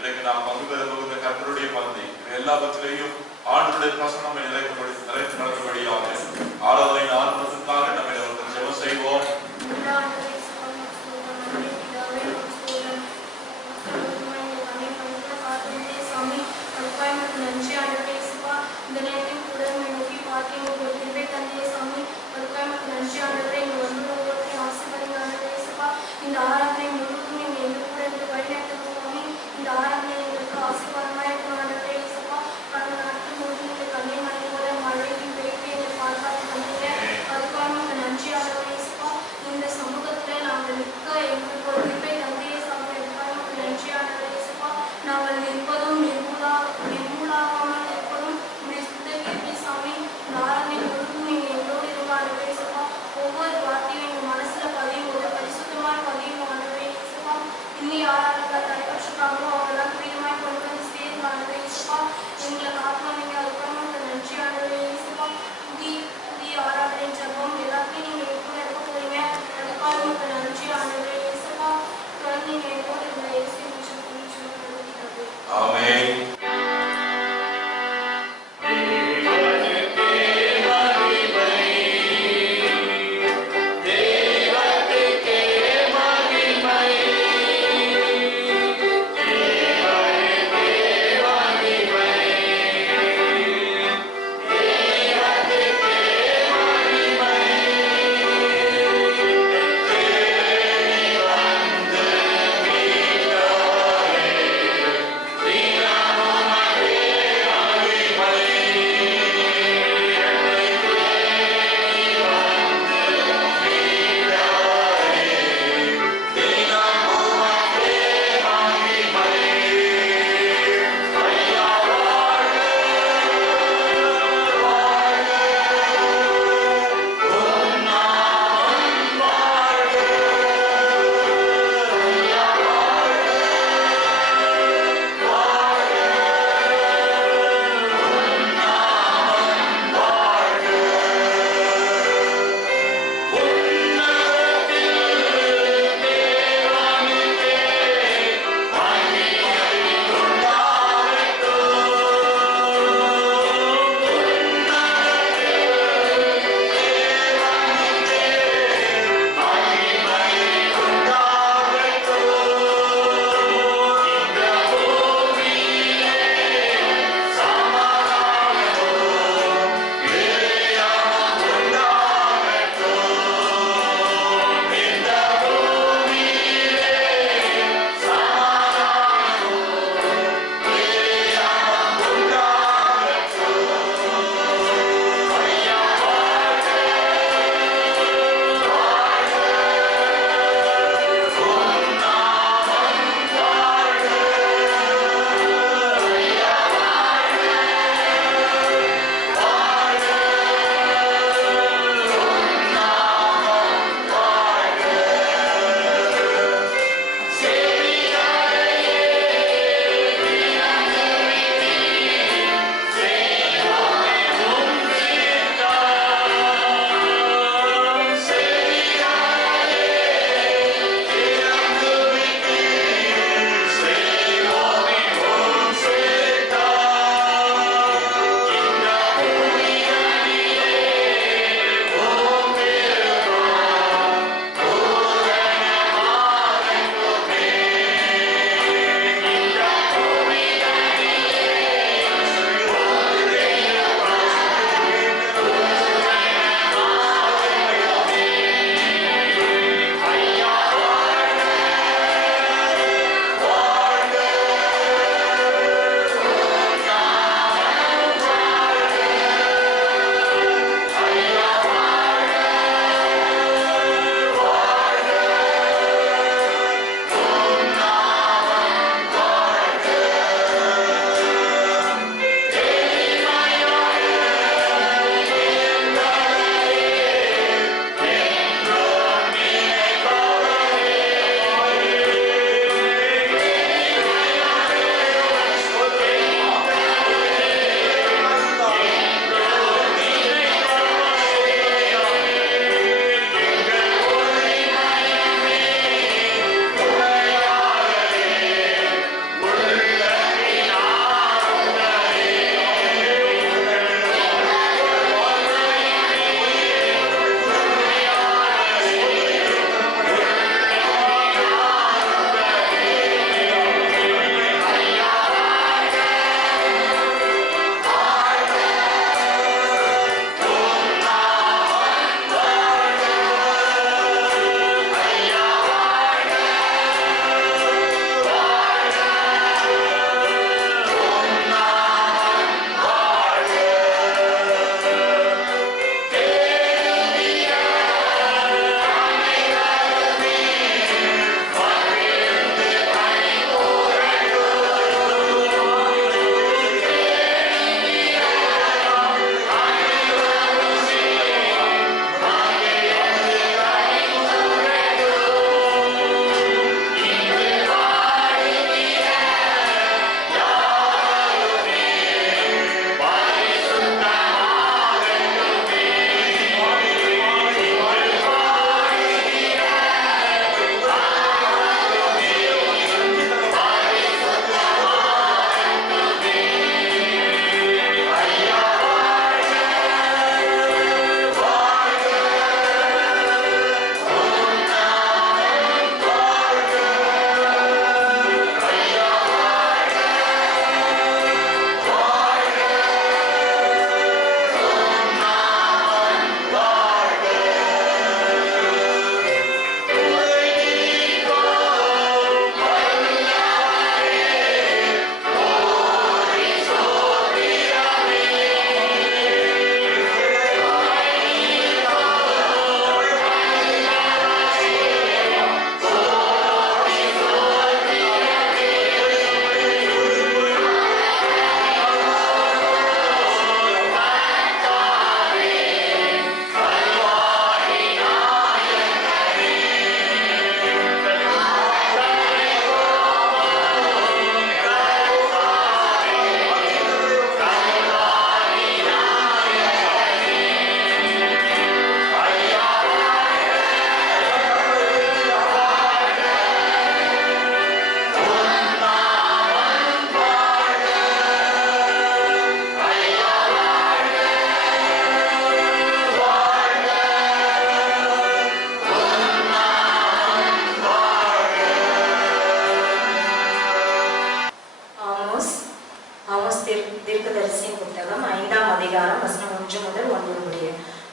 இன்றைக்கு நாம் பங்கு பெற போகிற கர்த்தருடைய பந்தி எல்லாவற்றிலேயும் ஆண்டவருடைய பிரசன்னம் நிறைத்து நடக்கும்படியாக ஆராதனையின் ஆரம்பத்திற்காக நம்ம ஜெபம் செய்வோம். Amen.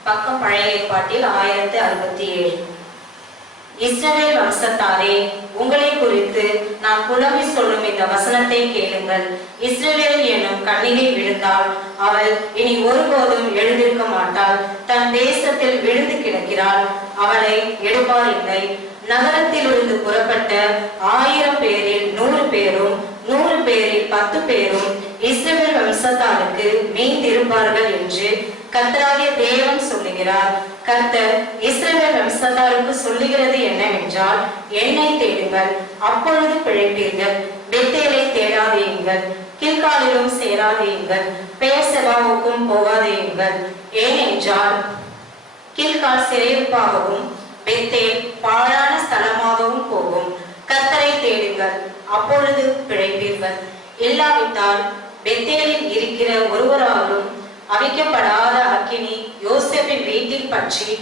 பக்கம் பழைய ஏற்பாட்டில் 1067. இஸ்ரவேல் வம்சத்தாரே, உங்களை குறித்து நான் புலம்பி சொல்லும் இந்த வசனத்தை கேளுங்கள். இஸ்ரவேல் எனும் கன்னிகை விழுந்தால் அவள் இனி ஒருபோதும் எழுந்திருக்க மாட்டாள். தன் தேசத்தில் விழுந்து கிடக்கிறாள், அவளை எடுப்பார் இல்லை. நகரத்திலிருந்து புறப்பட்ட 1000 பேரில் 100 பேரும் 100 பேரில் 10 பேரும் இஸ்ரவேல் வம்சத்தாருக்கு மீந்திருப்பார்கள் என்று கர்த்தராகிய தேவன் சொல்லுகிறார். கர்த்தர் இஸ்ரவேல் வம்சத்தாருக்கு சொல்லுகிறது என்னவென்றால், என்னை தேடுங்கள், அப்பொழுது பிழைப்பீர்கள். பெத்தேலை தேடாதேயுங்கள், கில்காலிலும் சேராதேயுங்கள், பெயர்செபாவுக்கும் போகாதேயுங்கள். ஏனென்றால் கில்கால் சிறையிருப்பாகவும் பெத்தேல் பாழான ஸ்தலமாகவும் போகும். கர்த்தரை தேடுங்கள், அப்பொழுது பிழைப்பீர்கள். இல்லாவிட்டால் பெத்தேலில் இருக்கிற ஒருவராலும் அவிக்கப்படாத அக்கினி யோசேப்பின் வீட்டில் பற்றி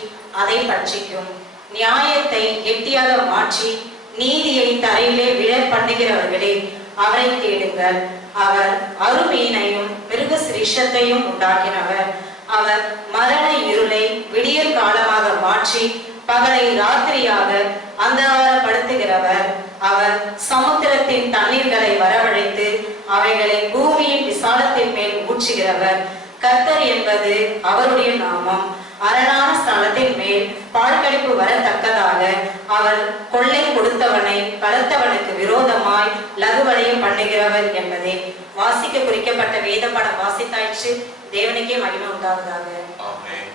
அதை பட்சிக்கும். நியாயத்தை கெட்டியாக மாற்றி நீதியை தரையிலே விழ பண்ணுகிறவர்களே, அவரை தேடுங்கள். அவர் அருமீனையும் மிருக சிரிஷத்தையும் உண்டாக்கினவர். அவர் மரண இருளை விடியல் காலமாக மாற்றி பகலை ராத்திரியாக அந்தகாரப்படுத்துகிறவர். அவர் சமுத்திரத்தின் தண்ணீர்களை வரவழைத்து அவைகளை பூமியின் விசாலத்தின் மேல் ஊற்றுகிறவர். கர்த்தர் என்பது அவருடைய நாமம். அரணான ஸ்தலத்தின் மேல் பாழ்கடிப்பு வரத்தக்கதாக அவர் கொள்ளை கொடுத்தவனை பலத்தவனுக்கு விரோதமாய் லகுவடைய பண்ணுகிறவர் என்பதே. வாசிக்க குறிக்கப்பட்ட வேத படம் வாசித்தாயிற்று. தேவனுக்கே மகிமை உண்டாவதாக. ஆமென்.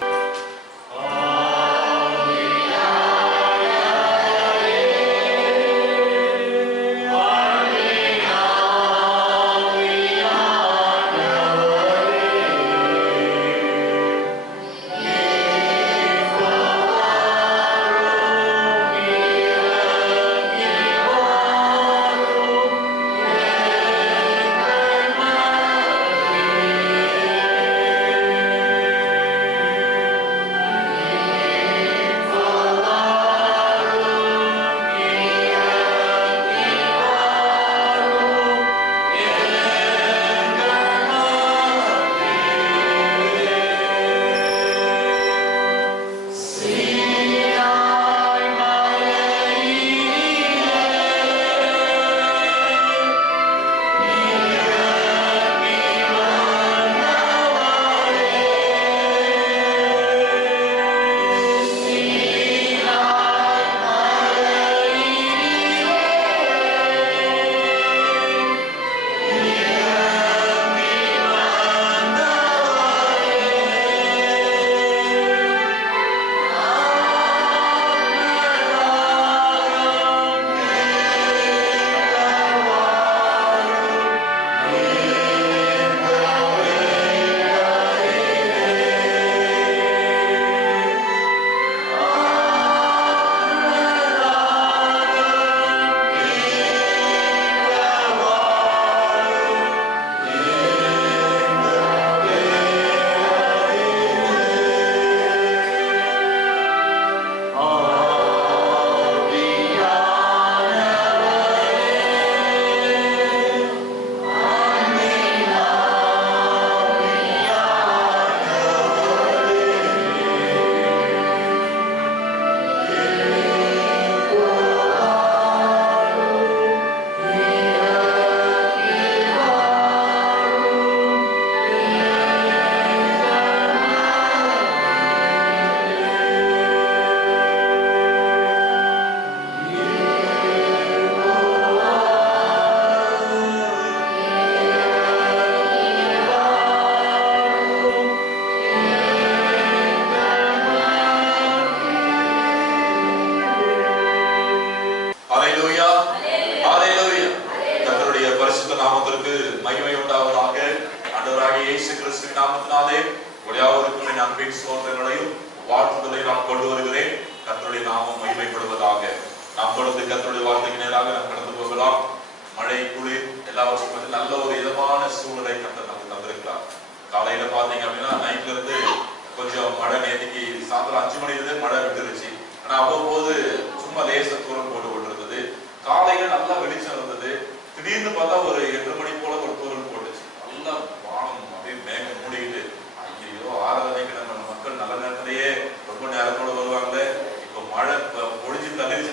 ஆராதனைக்கு நம்ம மக்கள் நல்ல நேரத்திலேயே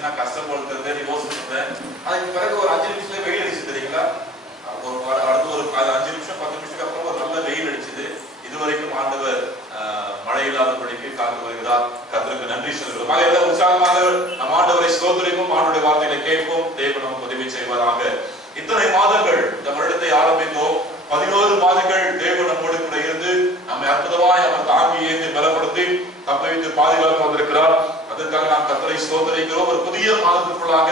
என்ன கஷ்டம் கொடுக்கிறது யோசிச்சுட்டு இருந்தேன். அதுக்கு பிறகு ஒரு 5 நிமிஷத்துல வெயில் அடிச்சு தெரியுங்களா? அடுத்து ஒரு 5 நிமிஷம் 10 நிமிஷத்துக்கு அப்புறம் ஒரு நல்ல வெயில் அடிச்சது. இதுவரைக்கும் ஆண்டவர் மழை இல்லாதபடிக்கு காத்து வருகிறார். கர்த்தருக்கு நன்றி சொல்கிறோம். எல்லாம் உற்சாகமாக நம் ஆண்டவரை ஸ்தோத்திரிப்போம், ஆண்டவருடைய வார்த்தைகளை கேட்போம். தேவன் நமக்கு உதவி செய்வாராக. இத்தனை மாதங்கள் இந்த வருடத்தை ஆரம்பித்தோம். 11 மாதங்கள் தேவன் நம்மோடு கூட இருந்து நம்மை அற்புதமாய் அவர் தாங்கி ஏந்தி பலப்படுத்தி தப்பை வைத்து பாதுகாப்பு வந்திருக்கிறார். அதற்காக நாம் கர்த்தரை ஸ்தோத்திரிக்கிறோம். ஒரு புதிய மாதத்திற்குள்ளாக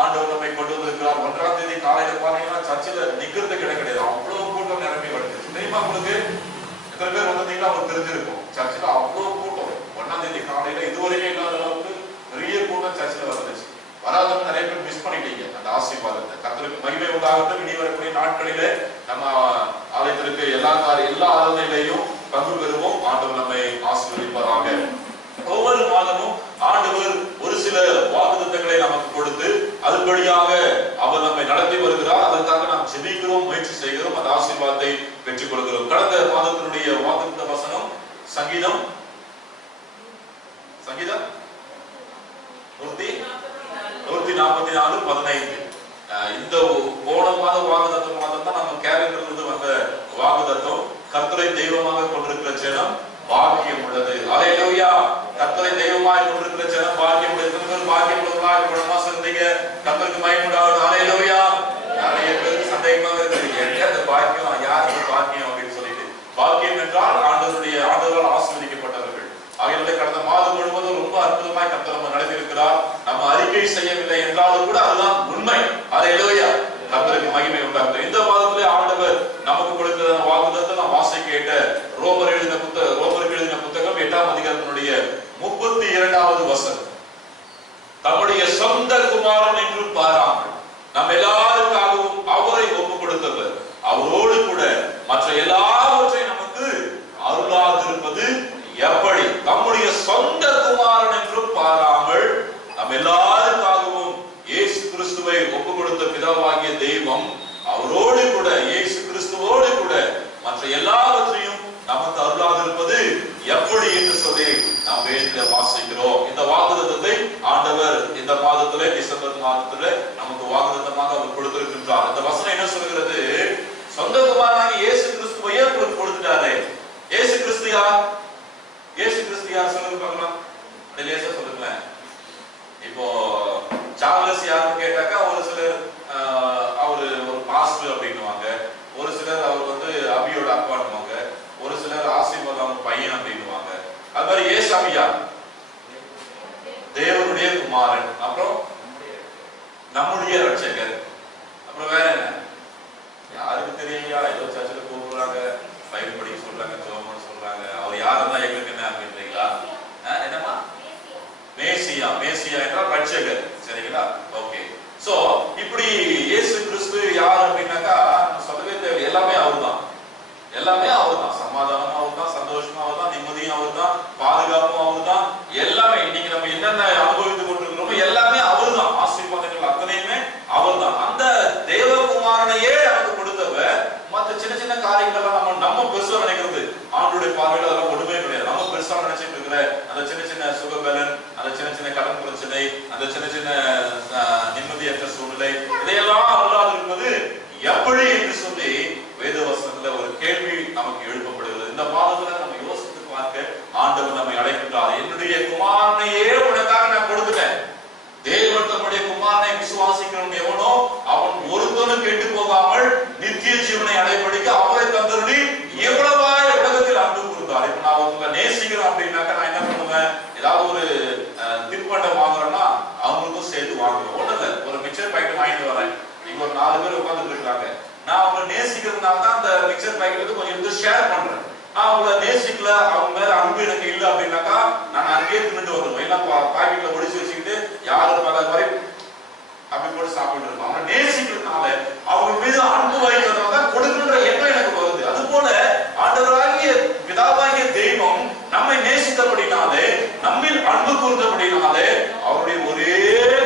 ஆண்டவர் நம்மை கொண்டு வந்திருக்கிறார். 1ஆம் தேதி காலையில பாத்தீங்கன்னா சர்ச்சில் நிக்கிறது கிடையாது, அவ்வளவு கூட்டம் நிரம்பி வருது. தெரியுமா உங்களுக்கு? எத்தனை பேர் வந்தீங்கன்னா அவங்களுக்கு தெரிஞ்சிருக்கும். சர்ச்சில் அவ்வளவு கூட்டம் 1ஆம் தேதி காலையில இதுவரைக்கும் இல்லாத அளவுக்கு பெரிய கூட்டம் சர்ச்சில் வந்துச்சு. வராதவங்க நிறைய பேர் மிஸ் பண்ணிட்டீங்க அந்த ஆசீர்வாதத்தை. கர்த்தருக்கு மகிமை உண்டாகட்டும். இனி வரக்கூடிய நாட்களிலே நம்ம ஆலயத்திற்கு எல்லா ஆராதனையிலையும் பங்கு பெறுவோம். ஆண்டவர் நம்மை ஆசீர்வதிப்பாராக. ஒவ்வொரு மாதமும் ஆண்டவர் ஒரு சில வாக்குத்தத்தங்களை நமக்கு கொடுத்து அதன்படியாக அவர் நம்மை நடத்தி வருகிறார். அதற்காக நாம் ஜெபிக்கிறோம், முயற்சி செய்கிறோம், அந்த ஆசீர்வாதத்தை பெற்றுக் கொள்கிறோம். கடந்த மாதத்தினுடைய வாக்குத்தத்த வசனம் சங்கீதம் 144:15. இந்த போன மாத வாக்குத்தத்தம் மாதம் தான் நம்ம கேரளத்திலிருந்து வந்த வாக்குத்தத்தம். கர்த்தரை தெய்வமாக கொண்டிருக்கிற ஜனம் பாக்கியம் உள்ளது. அல்லேலூயா. கர்த்தரை தெய்வமாக கொண்டிருக்கிற ஜனம் பாக்கியம் உள்ளது. பாக்கியம் உள்ளவர்களாக குணமா சொன்னீங்க. கர்த்தருக்கு மகிமை உண்டாகட்டும். அல்லேலூயா. நிறைய பேருக்கு சந்தேகமாக இருக்கு, எங்க பாக்கியம், யாருக்கு பாக்கியம் அப்படின்னு சொல்லிட்டு. பாக்கியம் என்றால் ஆண்டவரால் ஆசீர்வதிக்கப்பட்டவர்கள். ஆகிய கடந்த மாதம் முழுவதும் ரொம்ப அற்புதமாய் கர்த்தர் நம்ம நடத்தியிருக்கிறார். நம்ம அறிக்கை செய்யவில்லை என்றாலும் கூட அதுதான் உண்மை. அல்லேலூயா. கர்த்தருக்கு மகிமை உண்டாகட்டும். இந்த மாதத்திலே ஆண்டவர் நமக்கு கொடுக்கிற வாக்குத்தத்தத்தை நாம் வாசிக்க கேட்ட ரோமருக்கு எழுதின புத்தகம் 8ஆம் அதிகாரத்தினுடைய 32வது வசனம். தம்முடைய சொந்த குமாரன் என்று பாராமல் நம் எல்லாருக்காகவும் அவரை ஒப்பு கொடுத்தவர் அவரோடு கூட மற்ற எல்லாவற்றையும் நமக்கு அருளாதிருப்பது எப்படி? தம்முடைய சொந்த குமாரன் என்று பாராமல் நம் எல்லாருக்காகவும் இயேசு கிறிஸ்துவை ஒப்பு கொடுத்த பிதாவாகிய தெய்வம் அவரோடு கூட இயேசு கிறிஸ்துவோடு கூட மற்ற எல்லாவற்றையும் நமக்கு அருளாதிருப்பது எப்படி என்று சொல்லி நாம் வேதத்தில் வாசிக்கிறோம். இந்த வாக்குத்தத்தத்தை ஆண்டவர் இந்த மாதத்திலே, டிசம்பர் மாதத்திலே நமக்கு வாக்குத்தத்தமாக அவர் கொடுத்திருக்கின்றார். இந்த வசனம் என்ன சொல்கிறது? சொந்த குமாரனாகிய இயேசு கிறிஸ்துவையே கொடுத்துட்டாரு. இயேசு கிறிஸ்து யார்? இயேசு கிறிஸ்து யார் சொல்லுங்க பார்க்கலாம். லேசா சொல்லுங்களேன். இப்போ சார்லஸ் யாருன்னு கேட்டாக்கா ஒரு சிலர் அவரு ஒரு பாஸ்டர் அப்படின்னுவாங்க, ஒரு சிலர் அவர் வந்து அபியோட அப்பான்னுவாங்க, ஒரு சிலர் ஆசீர்வாதம் அவங்க பையன் அப்படின்னுவாங்க. அது மாதிரி ஏசாமியா தேவனுடைய குமாரன், அப்புறம் நம்முடைய ரட்சகர், அப்புறம் வேற என்ன யாருக்கு தெரியுங்களா? ஏதோ சர்ச்சில் கூப்பிடுறாங்க, பைபிள் படிக்க சொல்றாங்க, ஜெபம் சொல்றாங்க. அவர் யாருன்னா எங்களுக்கு என்ன அப்படின்றீங்களா? என்னமா மேசியா என்றால் ரட்சகர். சரிங்களா? ஓகே. சோ இப்படி இயேசு கிறிஸ்து யார் அப்படின்னாக்கா சொல்லவே தேவை. எல்லாமே அவர்தான். சமாதானமும் அவர்தான், சந்தோஷமும் அவர்தான், நிம்மதியும் அவர்தான், பாதுகாப்பும் அவர்தான். எல்லாமே இன்னைக்கு நம்ம என்னென்ன அனுபவித்துக் கொண்டிருக்கிறோமோ எல்லாமே அவர்தான். ஆசீர்வாதங்கள் அத்தனையுமே அவர்தான். அந்த தேவகுமாரனையே நமக்கு கொடுத்தவர். மற்ற சின்ன சின்ன காரியங்கள்லாம் நம்ம பெருசா நினைக்கிறது, ஆண்டோடைய பார்வையில் அதெல்லாம் ஒண்ணுமே கிடையாது. நம்ம பெருசா நினைச்சிட்டு இருக்கிற அந்த சின்ன சின்ன சுகபலன், அந்த சின்ன சின்ன கடன் பிரச்சனை, அந்த சின்ன சின்ன நிம்மதியற்ற சூழ்நிலை, இதையெல்லாம் அருளாதிருப்பது எப்படி என்று சொல்லி வேதவசனத்துல ஒரு கேள்வி நமக்கு எழுப்பப்படுகிறது. இந்த மாதத்துல நம்ம யோசித்து பார்க்க ஆண்டவர் நம்மை அழைக்கின்றார். என்னுடைய குமாரனையே உனக்காக நான் கொடுத்துட்டேன். தேவன் தம்முடைய குமாரனை விசுவாசிக்கிறவன் எவனோ அவன் ஒருத்தனும் கேட்டு போகாமல் நித்திய ஜீவனை அடைபடிக்க அவரை தந்தருளி எவ்வளவாய் உலகத்தில் அன்பு கூர்ந்தார். இப்ப நான் உங்களை நேசிக்கிறேன் அப்படின்னாக்கா நான் என்ன பண்ணுவேன்? ஏதாவது ஒரு தின்பண்டம் வாங்குறேன்னா அவங்களுக்கும் சேர்த்து வாங்குவேன். ஒண்ணு இல்ல, ஒரு மிக்சர் பாக்கெட் வாங்கிட்டு வரேன். நீங்க ஒரு 4 பேர் உட்கார்ந்து இருக்காங்க. நான் அவங்களை நேசிக்கிறதுனால தான் அந்த மிக்சர் பாக்கெட் கொஞ்சம் எடுத்து ஷேர் பண்றேன். நான் அவங்களை நேசிக்கல, அவங்க மேல அன்பு எனக்கு இல்லை அப்படின்னாக்கா நான் அங்கேயே தின்னுட்டு வருவேன். ஏன்னா பாக்கெட்ல ஒடிச்சு வச்சுக்கிட்டு யாரும் பல மாதிரி அப்படி கூட சாப்பிட்டு இருக்கோம். அவங்க நேசிக்கிறதுனால அவங்க மீது அன்பு வைக்கிறதுனால தான் கொடுக்கின்ற எண்ணம் எனக்கு வருது. அது போல ஆண்டவராகிய பிதாவாகிய தெய்வம் நம்மை நேசித்தபடினாலே, நம்மில் அன்பு கூர்ந்தபடினாலே அவருடைய ஒரே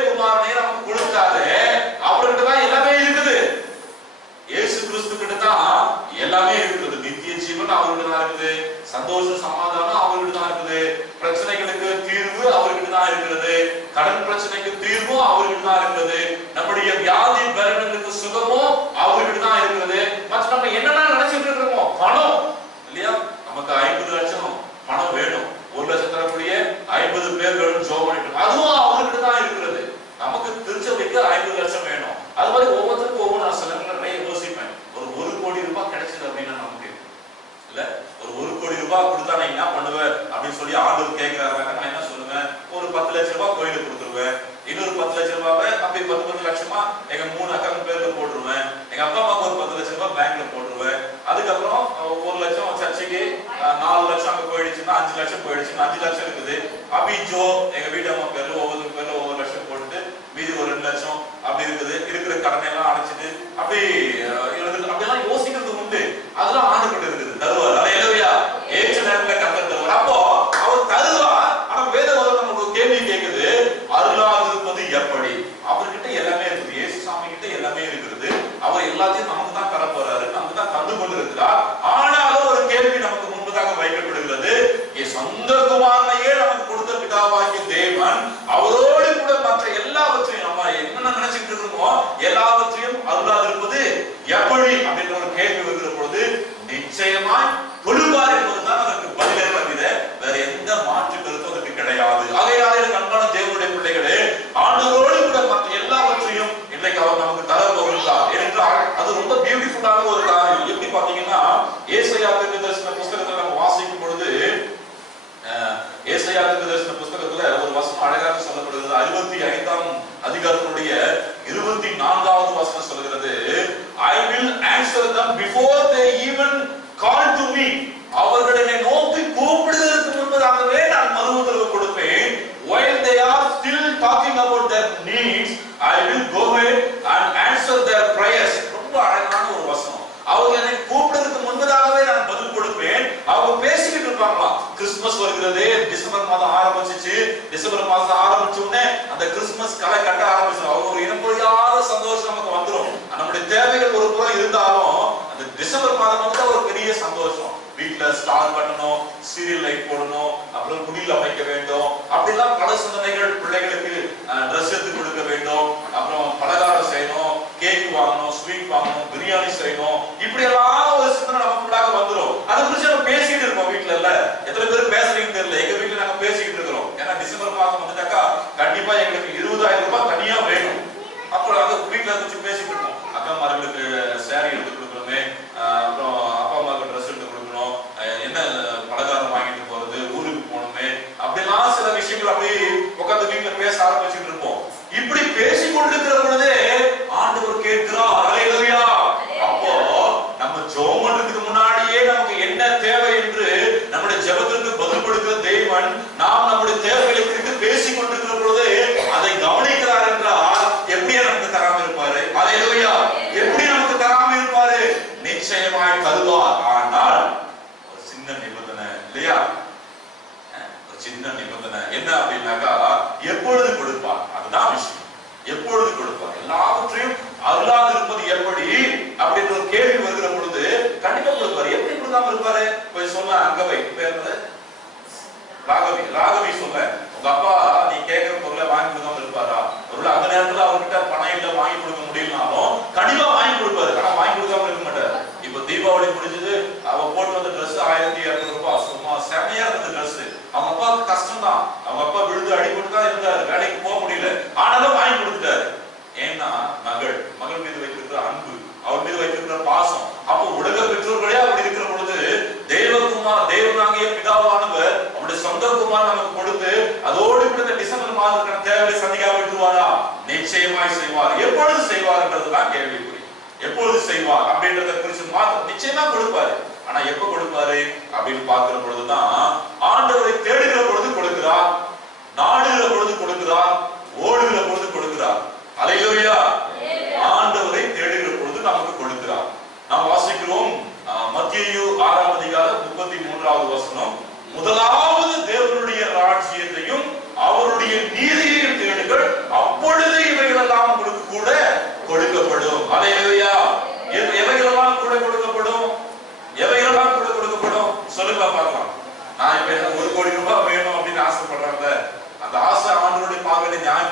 குமாரனை நமக்கு கொடுத்தாரு. அவர்கிட்ட தான் எல்லாமே இருக்குது. இயேசு கிறிஸ்து கிட்ட தான் எல்லாமே இருக்குது. நித்திய ஜீவன் அவர்கிட்ட தான் இருக்குது. சந்தோஷம், சமாதானம் அவர்கிட்ட தான் இருக்குது. பிரச்சனைகளுக்கு தீர்வு அவர்கிட்ட தான் இருக்கிறது. கடன் பிரச்சனைக்கு தீர்வும் அவர்கிட்ட தான் இருக்குது. நம்முடைய வியாதி பலவீனங்களுக்கு சுகமும் அவர்கிட்ட தான் இருக்குது. மற்ற நம்ம என்னென்ன நினைச்சிட்டு இருக்கோமோ, பணம் இல்லையா, நமக்கு 50 லட்சம் பணம் வேணும், 1 லட்சம் தரக்கூடிய 50 பேர் வேணும் ஜோம் பண்ணிட்டு, அதுவும் அவர்கிட்ட தான் இருக்கிறது. நமக்கு திருச்சபைக்கு 50 லட்சம் வேணும். அது மாதிரி ஒவ்வொருத்தருக்கும் ஒவ்வொரு சில நிறைய யோசிப்பேன். ஒரு 1 கோடி ரூபாய் கிடைச்சது அப்படின்னா நமக்கு இல்ல, ஒரு 1 கோடி ரூபாய் கொடுத்தா நான் என்ன பண்ணுவேன் அப்படின்னு சொல்லி ஆண்டவர் கேட்கிறாங்க. நான் என்ன சொல்லுவேன், ஒரு 10 லட்சம் ரூபாய் கோயிலுக்கு கொடுத்துருவேன். இன்னொரு 10 லட்சம் ரூபாய் அப்படி 10 லட்சமா எங்க 3 அக்கௌண்ட் பேர்ல போட்டுருவேன். எங்க அப்பா அம்மாவுக்கு ஒரு 10 லட்சம் ரூபாய் பேங்க்ல போட்டுருவேன். அதுக்கப்புறம் 1 லட்சம் சர்ச்சைக்கு, 4 லட்சம் அங்க போயிடுச்சுன்னா 5 லட்சம் போயிடுச்சுன்னா 5 லட்சம் இருக்குது. அப்படி ஜோ எங்க வீட்டு அம்மா பேர்ல ஒவ்வொரு பேர்ல ஒவ்வொரு லட்சம் போட்டுட்டு மீதி ஒரு 2 லட்சம் அப்படி இருக்குது. இருக்கிற கடனை எல்லாம் அடைச்சிட்டு அப்படி அப்படியெல்லாம் யோசிக்கிறது உண்டு. அதெல்லாம் ஆண்டு கொண்டு இருக்குது, தருவார். அல்லேலூயா. ஏற்ற நேரத்துல கர்த்தர் தருவார். அப்போ அவர் தருவார். ஆனா வேதம் நமக்கு கேள்வி கேட்குது, அருளாதிருப்பது எப்படி? அவர்கிட்ட எல்லாமே இருக்குது, இயேசு சாமி கிட்ட எல்லாமே இருக்கிறது. அவர் எல்லாத்தையும் நமக்கு தான் தர போறாரு, நமக்கு தான் தந்து கொண்டு இருக்கிறார். ஆனாலும் ஒரு கேள்வி நமக்கு முன்பதாக வைக்கப்படுகிறது, சொந்த குமாரனையே நமக்கு கொடுத்த பிதாவாகிய தேவன் அவரோடு கூட மற்ற எல்லாவற்றையும் நம்ம என்ன நினைச்சிட்டு இருக்கோமோ எல்லாவற்றையும் அருளாதிருப்பது எப்படி அப்படின்ற ஒரு கேள்வி வருகிற பொழுது நிச்சயமாய் கொடுப்பார் என்பதுதான் அதற்கு பதிலே தவிர வேற எந்த மாற்று கருத்தும் அதற்கு கிடையாது. ஆகையாலே அன்பான தேவனுடைய பிள்ளைகளே, ஆண்டவரோடு கூட மற்ற எல்லாவற்றையும் இன்றைக்கு அவர் நமக்கு தர போகிறார் என்றால் அது ரொம்ப பியூட்டிஃபுல்லான ஒரு காரியம். எப்படி பாத்தீங்கன்னா, ஏசாயா தீர்க்கதரிசன புத்தகத்தை நம்ம வாசிக்கும் பொழுது, ஏசாயா தீர்க்கதரிசன புத்தகத்துல ஒரு வசனம் அழகாக சொல்லப்படுகிறது. 65ஆம் அதிகாரத்தினுடைய 24வது வசனம் சொல்கிறது, I will answer them before they even call to me. அவர்கள் என்னை நோக்கி கூப்பிடுவதற்கு முன்பதாகவே நான் மறுஉத்தரவு கொடுப்பேன். While they are still talking about their needs, I will go ahead and answer their prayers. ரொம்ப அழகான ஒரு வசனம். அவங்க என்னை கூப்பிடுறதுக்கு முன்பதாகவே நான் பதில் கொடுப்பேன். அவங்க பேசிக்கிட்டு இருப்பாங்களாம். கிறிஸ்துமஸ் வருகிறது, டிசம்பர் மாதம் ஆரம்பிச்சிச்சு. டிசம்பர் மாதம் ஆரம்பிச்ச உடனே அந்த கிறிஸ்துமஸ் களை கட்ட ஆரம்பிச்சிடும். அவங்க ஒரு இனப்பொழியாத சந்தோஷம் நமக்கு வந்துடும். நம்முடைய தேவைகள் ஒரு புறம் இருந்தாலும் அந்த டிசம்பர் மாதம் வந்து ஒரு பெரிய சந்தோஷம். வீட்டுல ஸ்டார் கட்டணும், சீரியல் லைட் போடணும், அப்புறம் குடியில் அமைக்க வேண்டும், அப்படிலாம் பல சிந்தனைகள். பிள்ளைகளுக்கு ட்ரெஸ் எடுத்து கொடுக்க வேண்டும், அப்புறம் பலகாரம் செய்யணும், கேக் வாங்கணும், ஸ்வீட் வாங்கணும், பிரியாணி செய்யணும், இப்படி எல்லாம் ஒரு சிந்தனை நமக்குள்ளாக வந்துடும். அதை குறிச்சு நம்ம பேசிட்டு இருக்கோம் வீட்டுல. இல்ல எத்தனை பேர் பேசுறீங்கன்னு தெரியல, எங்க வீட்டுல நாங்க பேசிக்கிட்டு இருக்கிறோம். ஏன்னா டிசம்பர் மாதம் வந்துட்டாக்கா கண்டிப்பா எங்களுக்கு 20,000 ரூபாய் தனியா வேணும். அப்புறம் அதை வீட்டுல வச்சு பேசிட்டு இருக்கோம். அக்கா மார்களுக்கு சேரீ எடுத்து கொடுக்கணுமே, அப்புறம் அப்பா அம்மாவுக்கு ட்ரெஸ் எடுத்து கொடுக்கணும், என்ன பலகாரம் வாங்கிட்டு போறது, ஊருக்கு போகணுமே, அப்படிலாம் சில விஷயங்கள் அப்படியே உட்காந்து வீட்டுல பேச ஆரம்பிச்சுட்டு இருப்போம். இப்படி பேசிக் கொண்டிருக்கிற பொழுதே ஆண்டவர் கேட்கிறார். அல்லேலூயா. அப்போ நம்ம ஜெபம் பண்றதுக்கு முன்னாடியே நமக்கு என்ன தேவை என்று நம்முடைய ஜெபத்திற்கு பதில் கொடுக்கிற தேவன் நாம் நம்முடைய தேவைகளை குறித்து பேசிக் கொண்டிருக்கிற பொழுது அதை கவனிக்கிறார் என்றால் எப்படியா நமக்கு தராம இருப்பாரு? அல்லேலூயா. எப்படி நமக்கு தராம இருப்பாரு? நிச்சயமாய் தருவார். ஆனால் ஒரு சின்ன நிபந்தனை இல்லையா? ஒரு சின்ன நிபந்தனை என்ன அப்படின்னாக்கா, எப்பொழுது கொடுப்பார்? அதுதான் விஷயம். எப்பொழுது கொடுப்பார்? எல்லாவற்றையும் அருளாதிருப்பது எப்படி அப்படின்ற ஒரு கேள்வி வருகிற பொழுது கண்டிப்பா கொடுப்பார். எப்படி கொடுக்காம இருப்பாரு? போய் சொன்ன அங்கவை பேர் ராகவி சொல்ல, உங்க அப்பா நீ கேட்கிற பொருளை வாங்கி கொடுக்காம இருப்பாரா? ஒரு அந்த நேரத்துல அவர்கிட்ட பணம் இல்ல, வாங்கி கொடுக்க முடியலனாலும் கண்டிப்பா வாங்கி கொடுப்பாரு. ஆனா வாங்கி கொடுக்காம இருக்க மாட்டாரு. இப்ப தீபாவளி முடிஞ்சது, அவ போட்டு வந்த ட்ரெஸ் 1200 ரூபாய், சும்மா செமையா இருந்த ட்ரெஸ். அவங்க அப்பாவுக்கு கஷ்டம் தான். அவங்க அப்பா விழுந்து அடிபட்டு தான் இருந்தாரு, வேலைக்கு போக முடியல. ஆனாலும் வாங்கி கொடுத்துட்டாரு. ஏன்னா மகள் மீது வைத்திருக்கிற அன்பு, அவர் மீது வைத்திருக்கிற பாசம். அப்போ உலக பெற்றோர்களே அப்படி இருக்கிற பொழுது தேவனாகிய பிதாவானவர் அவருடைய சொந்த குமார் நமக்கு கொடுத்து அதோடு கூட இந்த டிசம்பர் மாதத்துக்கான தேவையை சந்திக்காம விட்டுருவாரா? நிச்சயமாய் செய்வார். எப்பொழுது செய்வார் என்றதுதான் கேள்விக்குறி. எப்பொழுது செய்வார் அப்படின்றத குறித்து மாத்திரம் நிச்சயமா கொடுப்பாரு. ஆனா எப்ப கொடுப்பாரு அப்படின்னு பார்க்கிற பொழுதுதான் ஆண்டவரை தேடுகிற பொழுது கொடுக்கிறார், நாடுகிற பொழுது கொடுக்கிறார், ஓடுகிற பொழுது கொடுக்கிறார். அல்லேலூயா. ஆண்டவரை தேடுகிற பொழுது நமக்கு கொடுக்கிறார். நாம் வாசிக்கிறோம் மத்தேயு 6ஆம் அதிகாரம் 33வது வசனம், முதலாவது தேவனுடைய ராஜ்யத்தையும் அவருடைய நீதியையும் தேடுங்கள், அப்பொழுது இவைகளெல்லாம் உங்களுக்கு கூட கொடுக்கப்படும். அல்லேலூயா. எவைகளெல்லாம் கூட கொடுக்கப்படும்? எவைகளெல்லாம் கூட கொடுக்கப்படும்? சொல்லுங்க பார்க்கலாம். நான் இப்ப 1 கோடி ரூபாய் வேணும் அப்படின்னு ஆசைப்படுறேன். அந்த ஆசை ஆண்டவருடைய பார்வையில நியாயம்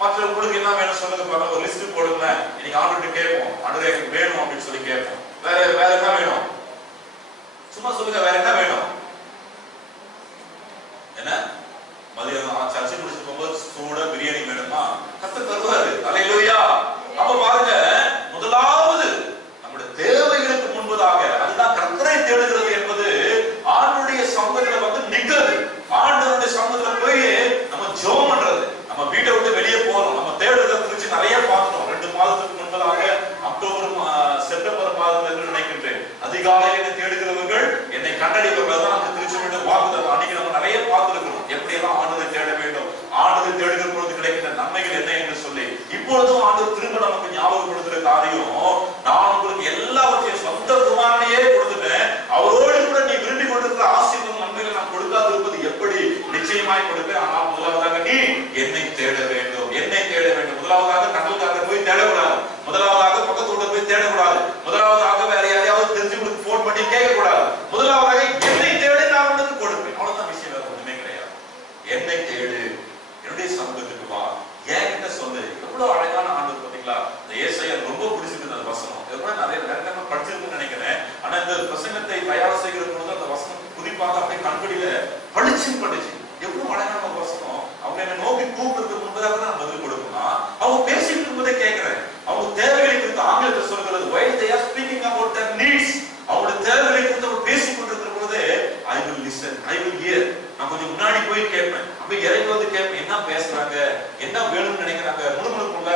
மற்றவங்களுக்கு என்ன வேணும் சொல்லுங்க பாருங்க, ஒரு லிஸ்ட் போடுங்க. இன்னைக்கு ஆண்டவர்கிட்ட கேட்போம், ஆண்டவரே எனக்கு வேணும் அப்படின்னு சொல்லி கேட்போம். வேற வேற என்ன வேணும்? சும்மா சொல்லுங்க, வேற என்ன வேணும்? என்ன மதியம் சர்ச்சை முடிச்சு போகும்போது சூட பிரியாணி வேணுமா? கர்த்தர் தருவாரு. அல்லேலூயா. அப்ப பாருங்க, முதலாவது நம்முடைய தேவைகளுக்கு முன்பதாக அதுதான் கர்த்தரை தேடுகிறது என்பது ஆண்டவருடைய சமூகத்துல வந்து நிக்கிறது. ஆண்டவருடைய சமூகத்துல போய் நம்ம ஜெபம் பண்றது. நம்ம வீட்டை விட்டு வெளியே போறோம், நம்ம தேடுறதை குறித்து நிறைய பார்த்தோம். 2 மாதத்துக்கு முன்பதாக அக்டோபர் செப்டம்பர் மாதத்துல என்று நினைக்கின்றேன். அதிகாலையில் என்னை தேடுகிறவர்கள் என்னை கண்டறிவர்கள் தான் அந்த திருச்சபையுடைய வாக்குத்தத்தம். அன்னைக்கு நம்ம நிறைய பார்த்திருக்கிறோம், எப்படியெல்லாம் ஆண்டவரை தேட வேண்டும், ஆண்டவரை தேடுகிற பொழுது கிடைக்கின்ற நன்மைகள் என்ன என்று சொல்லி. இப்பொழுதும் ஆண்டவர் திரும்ப நமக்கு ஞாபகப்படுத்துற காரியம், நான் உங்களுக்கு எல்லாவற்றையும் சொந்த குமாரனையே கொடுத்துட்டேன், அவரோடு கூட நீ விரும்பி கொண்டிருக்கிற ஆசீர்வாதம் நன்மைகள் நான் கொடுக்காது இருப்பது எப்படி? நிச்சயமாய் கொடுப்பேன். ஆனால் முதலாவதாக நீ என்னை தேட வேண்டும், என்னை தேட வேண்டும். முதலாவதாக கடலுக்காக போய் தேடக்கூடாது, முதலாவதாக பக்கத்தோட போய் தேடக்கூடாது, முதலாவதாக வேற யாரையாவது தெரிஞ்சவங்களுக்கு போன் பண்ணி கேட்கக்கூடாது. முதலாவதாக என்னை தேடு, நான் உனக்கு கொடுப்பேன். அவ்வளவுதான் விஷயம், வேற ஒண்ணுமே கிடையாது. என்னை தேடு, என்னுடைய சமூகத்துக்கு வா, என்கிட்ட சொல்லு. எவ்வளவு அழகான ஆண்டவர் பாத்தீங்களா? இந்த ஏசாயா ரொம்ப பிடிச்சிருக்கு அந்த வசனம். இதெல்லாம் நிறைய நேரமா படிச்சிருக்குன்னு நினைக்கிறேன். ஆனா இந்த பிரசங்கத்தை தயார் செய்கிற பொழுது அந்த வசனம் குறிப்பாக அப்படியே கண்படியில படிச்சு எவ்வளவு அழகான வசனம். அவங்க என்ன நோக்கி கூப்பிடுறதுக்கு முன்பதாக நான் பதில் கொடுக்கணும். அவங்க பேசிட்டு இருக்கும்போதே கேட்கிறேன், அவங்க தேவைகளை குறித்து ஆங்கிலத்தில் சொல்கிறது while they are speaking about their needs, அவங்களோட தேவைகளை குறித்து அவங்க பேசிக் கொண்டிருக்கிற பொழுது I will listen, I will hear. நான் கொஞ்சம் முன்னாடி போய் கேட்பேன், அப்ப இறங்கி வந்து கேட்பேன், என்ன பேசுறாங்க, என்ன வேணும்னு நினைக்கிறாங்க. முழுமுழுக்குள்ள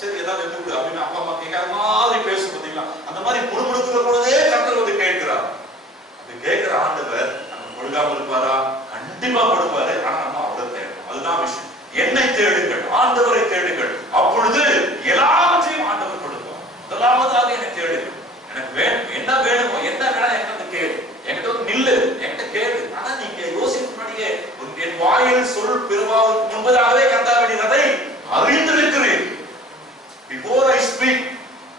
சரி ஏதாவது எடுத்து அப்படின்னு அப்பா அம்மா கேட்காத மாதிரி பேசும் பார்த்தீங்களா? அந்த மாதிரி முழுமுழுக்கிற பொழுதே கர்த்தர் வந்து கேட்கிறார். அது கேட்கிற ஆண்டவர் நம்ம கொடுக்காம இருப்பாரா? கண்டிப்பா கொடுப்பாரு. ஆனா நம்ம அவரை தேடணும். அதுதான் விஷயம். என்னை தேடுங்கள், ஆண்டவரை தேடுங்கள், அப்பொழுது எல்லாவற்றையும் ஆண்டவர் கொடுப்பார். முதலாவதாக என்னை தேடுங்கள். எனக்கு வேணும், என்ன வேணுமோ, என்ன வேணா என்கிட்ட கேளு, என்கிட்ட வந்து நில்லு, என்கிட்ட கேளு. ஆனா நீங்க யோசிக்க முன்னாடியே என் வாயில் சொல் பெருமாவுக்கு முன்பதாகவே கர்த்தாவினதை அறிந்திருக்கிறேன். Before I speak,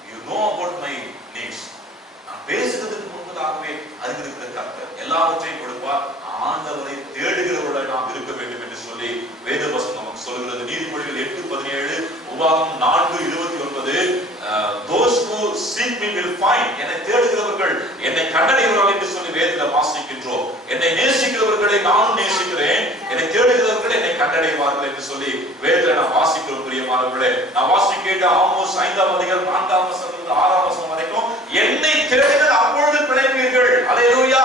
you know about my needs. நான் பேசுறதுக்கு முன்பதாகவே அறிந்திருக்கிற கர்த்தர் எல்லாவற்றையும் கொடுப்பார். ஆண்டவரை தேடுகிறவர்கள் நாம் இருக்க வேண்டும் என்று சொல்லி வேதவசனம் நமக்கு சொல்கிறது. நீதிமொழிகள் 8:17, உபாகமம் 4:29, those who seek me will find. என்னை தேடுகிறவர்கள் என்னை கண்டடைவார்கள் என்று சொல்லி வேதத்தில் வாசிக்கின்றோம். என்னை நேசிக்கிறவர்களை நானும் நேசிக்கிறேன், என்னை தேடுகிறவர்கள் என்னை கண்டடைவார்கள் என்று சொல்லி வேதத்தில் நாம் வாசிக்கிறோம். பிரியமானவர்களே, நான் வாசிக்கிட்ட ஆமோஸ் 5ஆம் அதிகாரம் 4ஆம் வசனத்திலிருந்து 6ஆம் வசனம் வரைக்கும் என்னை தேடுங்கள் அப்பொழுது பிழைப்பீர்கள். அல்லேலூயா.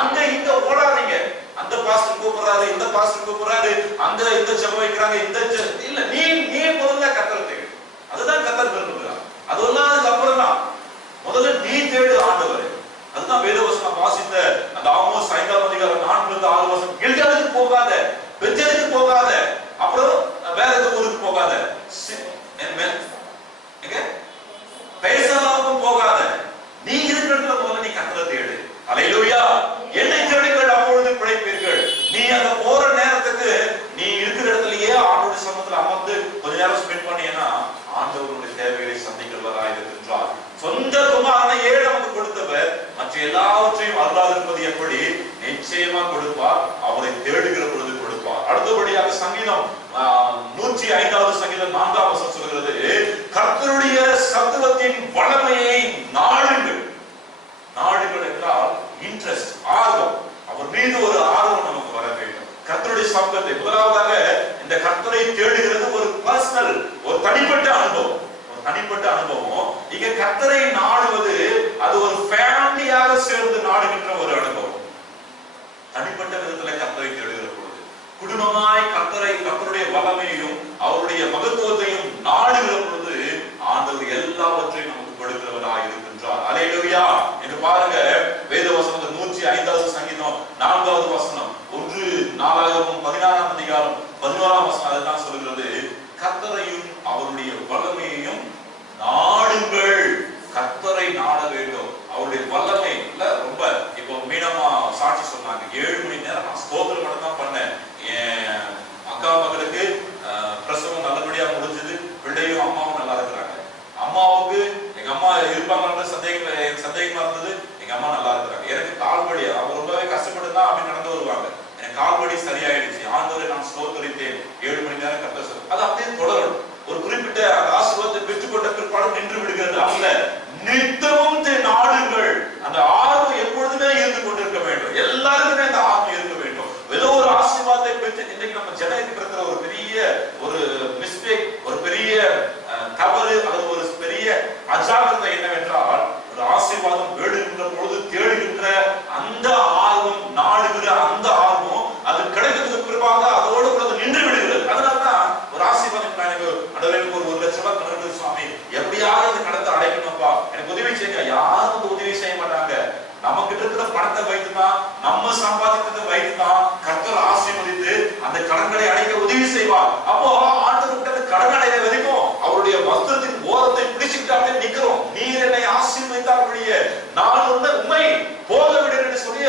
அங்க இங்க ஓடாதீங்க. அந்த பாஸ்டர் கூப்பிடுறாரு, இந்த பாஸ்டர் கூப்பிடுறாரு, அந்த இந்த ஜெபம் வைக்கிறாங்க, இந்த இல்ல, நீ முதல்ல கர்த்தரை தேடு. அதுதான் கர்த்தர் விரும்புகிறார். அதெல்லாம் அதுக்கு அப்புறம் தான் முதல்ல நீ தேடு ஆண்டவரை. அதுதான் வேதவசனம் வாசித்த அந்த ஆமோஸ் 5ஆம் அதிகாரம் 4-6 வசனம். கில்காலுக்கு போகாத, பெத்தேலுக்கு போகாத, அப்புறம் வேற எந்த ஊருக்கு போகாத, பேசலாமும் போகாத, நீ இருக்கிற முதல்ல நீ கர்த்தரை தேடு. அல்லேலூயா. என்னை தேடுங்கள் அப்பொழுது பிழைப்பீர்கள். நீ அங்க போற நேரத்துக்கு நீ இருக்கிற இடத்துலயே ஆண்டவருடைய சமூகத்துல அமர்ந்து கொஞ்ச நேரம் ஸ்பெண்ட் பண்ணினா ஆண்டவருடைய தேவைகளை சந்திக்கிறவராய் இருக்கின்றார். சொந்த குமாரனையே நமக்கு கொடுத்தவர் மற்ற எல்லாவற்றையும் அருளாதிருப்பது எப்படி? நிச்சயமா கொடுப்பார். அவரை தேடுகிற பொழுது கொடுப்பார். அடுத்தபடியாக சங்கீதம் 105வது சங்கீதம் 4ஆம் வசனம் சொல்கிறது, கர்த்தருடைய சத்துவத்தின் வல்லமையை நாடுங்கள். நாடுகள் என்றால் இன்ட்ரெஸ்ட், ஆர்வம். அவர் மீது ஒரு ஆர்வம் நமக்கு வர வேண்டும். கர்த்தருடைய சமூகத்தை முதலாவதாக இந்த கர்த்தரை தேடுகிறது ஒரு பர்சனல், ஒரு தனிப்பட்ட அனுபவம். ஒரு தனிப்பட்ட அனுபவம். இங்க கர்த்தரை நாடுவது அது ஒரு ஃபேமிலியாக சேர்ந்து நாடுகின்ற ஒரு அனுபவம். தனிப்பட்ட விதத்துல கர்த்தரை தேடுகிற பொழுது குடும்பமாய் கர்த்தருடைய வல்லமையையும் அவருடைய மகத்துவத்தையும் நாடுகிற பொழுது ஆண்டவர் எல்லாவற்றையும் நமக்கு கொடுக்கிறவராய் இருக்கின்றார். அல்லேலூயா. என்று பாருங்க, வேதவசனம் 105வது சங்கீதம் 4வது வசனம், 1 16ஆம் அதிகாரம் 11ஆம் வசனம் அதுதான் சொல்கிறது, கர்த்தரையும் அவருடைய வல்லமையையும் நாடுங்கள். கர்த்தரை நாட வேண்டும். அவருடைய வல்லமை இல்ல ரொம்ப. இப்போ மீனமா சாட்சி சொன்னாங்க, 7 மணி நேரம் நான் ஸ்தோத்திரம் மட்டும் தான் பண்ணேன். என் அக்கா மகளுக்கு பிரசவம் நல்லபடியா முடிஞ்சது. பிள்ளையும் அம்மாவும் நல்லா இருக்கிறாங்க. அம்மாவுக்கு எங்க அம்மா இருப்பாங்கன்ற சந்தேகமா இருந்தது. எங்க அம்மா நல்லா இருக்கிறாங்க. எனக்கு கால்வலி, அவங்க ரொம்பவே கஷ்டப்பட்டு தான் அப்படி நடந்து வருவாங்க. எனக்கு கால்வலி சரியாயிடுச்சு. ஆண்டவரை நான் இன்னைக்கு நம்ம ஜனம் இருக்கிற ஒரு பெரிய ஒரு மிஸ்டேக், ஒரு பெரிய தவறு, அது ஒரு பெரிய அஜாக்கிரதை என்னவென்றால், ஒரு ஆசீர்வாதம் வேடுகின்ற பொழுது தேடுகின்ற அந்த ஆர்வம், நாடுகிற அந்த ஆர்வம், அது கிடைக்கிறதுக்கு பிற்பாக அதோடு கூட நின்று விடுகிறது. அதனாலதான் ஒரு ஆசீர்வாதம், எனக்கு ஒரு 1 லட்சம் ரூபாய் கணக்கு சுவாமி, எப்படியாவது இந்த கடத்தை அடைக்கணும்ப்பா, எனக்கு உதவி செய்யுங்க. யாரும் உதவி செய்ய மாட்டாங்க. நமக்கு இருக்கிற பணத்தை வைத்துதான், நம்ம சம்பாதித்ததை வைத்துதான் கர்த்தர் ஆசீர்வதித்து அந்த கடன்களை அடைக்க உதவி செய்வார். அப்போ ஆண்டவர்கிட்ட அந்த கடன் அடைகிற வரைக்கும் அவருடைய வஸ்திரத்தின் ஓரத்தை பிடிச்சுக்கிட்டு அப்படியே நிக்கிறோம். நீர் என்னை ஆசீர்வதித்தால் ஒழிய நான் உண்மை போக விடு என்று சொல்லி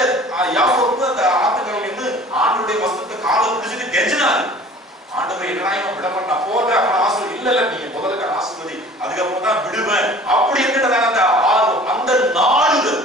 யாக்கோபு அந்த ஆத்துக்கரையில் இருந்து ஆண்டவருடைய வஸ்திரத்தை காலை பிடிச்சிட்டு கெஞ்சினார். ஆண்டவர் என்னடா இவன் விட மாட்டான், போக அவன் ஆசீர்வதி இல்ல, நீங்க முதல்ல ஆசீர்வதி, அதுக்கப்புறம் தான் விடுவேன் அப்படி இருக்கின்றதான அந்த ஆர்வம், அந்த நாடுகள்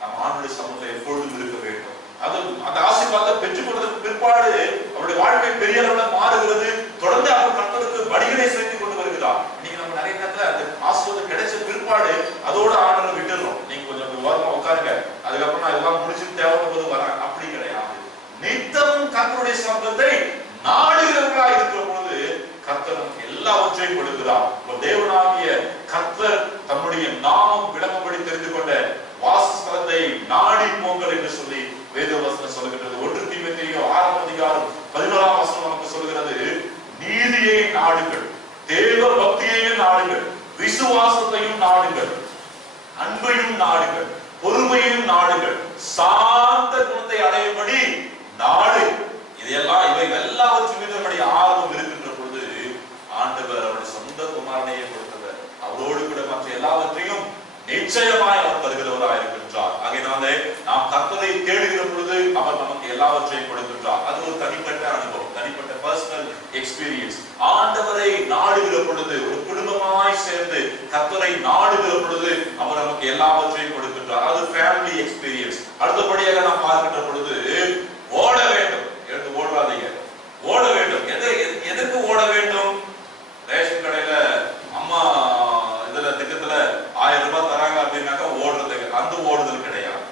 நம்ம ஆண்டுடைய சமூகத்தில் எப்பொழுதும் இருக்க வேண்டும். அது அந்த ஆசீர்வாதத்தை பெற்றுக் கொண்டதுக்கு பிற்பாடு அவருடைய வாழ்க்கை பெரிய அளவுல மாறுகிறது. தொடர்ந்து அவர் கர்த்தருக்கு வழிகளை சேர்த்து கொண்டு வருகிறார். இன்னைக்கு நம்ம நிறைய நேரத்துல அந்த ஆசீர்வாதம் கிடைச்ச பிற்பாடு அதோட ஆண்டரை விட்டுறோம். நீங்க கொஞ்சம் ஓரமா உட்காருங்க, அதுக்கப்புறம் நான் இதெல்லாம் முடிச்சு தேவைப்படும்போது வரேன், அப்படி கிடையாது. நித்தமும் கர்த்தருடைய சமூகத்தை நாடுகிறவர்களா இருக்கிற பொழுது கர்த்தர் எல்லாவற்றையும் கொடுக்கிறார். தேவனாகிய கர்த்தர் தம்முடைய நாமம் விளங்கும்படி தெரிந்து கொண்ட வாசஸ்தலத்தை நாடி போங்கள் என்று சொல்லி வேதவசனம் சொல்லுகிறது. 1 தீமோத்தேயு 6ஆம் அதிகாரம் 11ஆம் வசனம் நமக்கு சொல்கிறது, நீதியை நாடுங்கள், தேவ பக்தியையும் நாடுங்கள், விசுவாசத்தையும் நாடுங்கள், அன்பையும் நாடுங்கள், பொறுமையையும் நாடுங்கள், சாந்த குணத்தை அடையும்படி நாடு. இதெல்லாம் இவை எல்லாவற்றும் மீது நம்முடைய ஆர்வம் இருக்கின்ற பொழுது ஆண்டவர் அவருடைய சொந்த குமாரனையே கொடுத்தவர். அவரோடு கூட மற்ற எல்லாவற்றையும் நிச்சயமாய் அவர் தருகிறவராக இருக்கின்றார். ஆகையினாலே நாம் கர்த்தரை தேடுகிற பொழுது அவர் நமக்கு எல்லாவற்றையும் கொடுக்கின்றார். அது ஒரு தனிப்பட்ட அனுபவம், தனிப்பட்ட பர்சனல் எக்ஸ்பீரியன்ஸ். ஆண்டவரை நாடுகிற பொழுது, ஒரு குடும்பமாய் சேர்ந்து கர்த்தரை நாடுகிற பொழுது அவர் நமக்கு எல்லாவற்றையும் கொடுக்கின்றார். அது ஃபேமிலி எக்ஸ்பீரியன்ஸ். அடுத்தபடியாக நாம் பார்க்கின்ற பொழுது ஓட வேண்டும். எடுத்து ஓடாதீங்க, ஓட வேண்டும். எதற்கு ஓட வேண்டும்? ரேஷன் கடையில அம்மா இதுல திட்டத்துல 1000 ரூபாய் தராங்க அப்படின்னாக்கா ஓடுறதுக்கு, அந்த ஓடுதல் கிடையாது.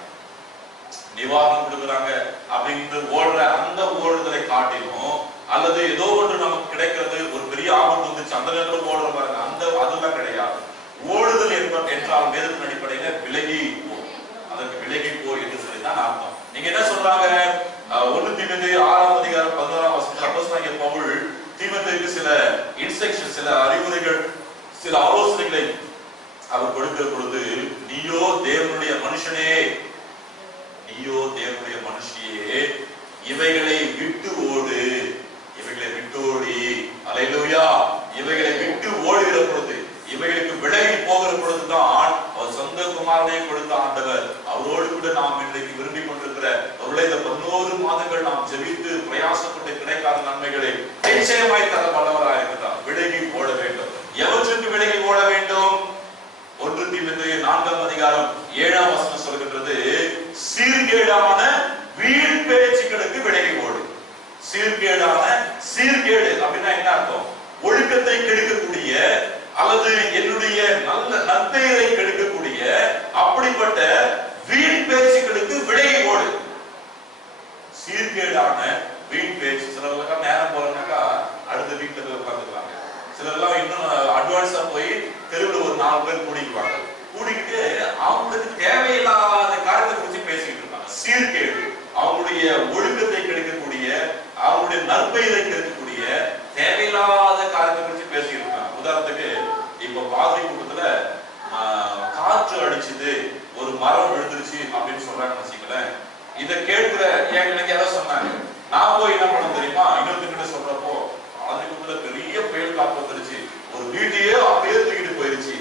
நிவாரணம் கொடுக்குறாங்க அப்படின்னு ஓடுற அந்த ஓடுதலை காட்டிலும், அல்லது ஏதோ ஒன்று நமக்கு கிடைக்கிறது, ஒரு பெரிய ஆபத்து வந்துச்சு அந்த நேரத்தில் ஓடுற பாருங்க, அந்த அதெல்லாம் கிடையாது. ஓடுதல் என்றால் வேதத்தின் அடிப்படையில விலகி போ, அதற்கு விலகி போ என்று சொல்லிதான் அர்த்தம். நீங்க என்ன சொல்றாங்க? 1 தீமோத்தேயு 6ஆம் அதிகாரம் 11ஆம் வசனம் அப்போஸ்தலனாகிய பவுல் தீமோத்தேயுக்கு சில இன்ஸ்ட்ரக்ஷன், சில அறிவுரைகள், சில ஆலோசனைகளை அவர் கொடுக்கிற பொழுது, நீயோ தேவனுடைய மனுஷனே, நீயோ தேவனுடைய மனுஷியே, இவைகளை விட்டு ஓடு, இவைகளை விட்டோடி, அல்லேலூயா, இவைகளை விட்டு ஓடுகிற பொழுது, இவைகளுக்கு விலகி போகிற பொழுதுதான் அவர் சொந்த குமாரனை கொடுத்த ஆண்டவர் அவரோடு கூட நாம் இன்றைக்கு விரும்பி கொண்டிருக்கிற அவருடைய 11 மாதங்கள் நாம் ஜெபித்து பிரயாசப்பட்டு கிடைக்காத நன்மைகளை நிச்சயமாய் தர வல்லவராக இருக்கிறார். விலகி ஓட வேண்டும். எவற்றுக்கு விலகி ஓட வேண்டும்? 1 தீமோத்தேயு 4ஆம் அதிகாரம் 7ஆம் வசனம் சொல்கிறது, சீர்கேடான வீண் பேச்சுக்களுக்கு விலகி ஓடு. சீர்கேடு அப்படின்னா என்ன அர்த்தம்? ஒழுக்கத்தை கெடுக்கக்கூடிய அல்லது என்னுடைய நல்ல நற்பெயரை கெடுக்கக்கூடிய அப்படிப்பட்ட வீண் பேச்சுக்களுக்கு விலகி ஓடு. சீர்கேடான வீண் பேச்சு. சிலர்லாம் நேரம் போறனாக்கா அடுத்த வீட்டுல போய் உட்காந்துக்குவாங்க. சிலர்லாம் இன்னும் அட்வான்ஸா போய் தெருவில் ஒரு 4 பேர் கூடிக்குவாங்க. கூடிக்கிட்டு அவங்களுக்கு தேவையில்லாத காரியத்தை குறித்து பேசிக்கிட்டு இருப்பாங்க. சீர்கேடு, அவங்களுடைய ஒழுக்கத்தை கெடுக்கக்கூடிய, அவங்களுடைய நற்பெயரை கெடுக்கக்கூடிய தேவையில்லாத காரியத்தை குறித்து பேசிக்கிட்டு இருப்பாங்க. உதாரணத்துக்கு இப்ப பாதை கூட்டத்துல காற்று அடிச்சுது, ஒரு மரம் விழுந்துருச்சு அப்படின்னு சொல்றாங்கன்னு வச்சுக்கலேன். இதை கேட்கிற எனக்கு யாரோ சொன்னாங்க. நான் போய் என்ன பண்ண தெரியுமா, இன்னொருத்திட்ட சொல்றப்போ, பாதை கூட்டத்துல பெரிய புயல் காற்று வந்துருச்சு, ஒரு வீட்டையே அப்படியே தூக்கிட்டு போயிருச்சு.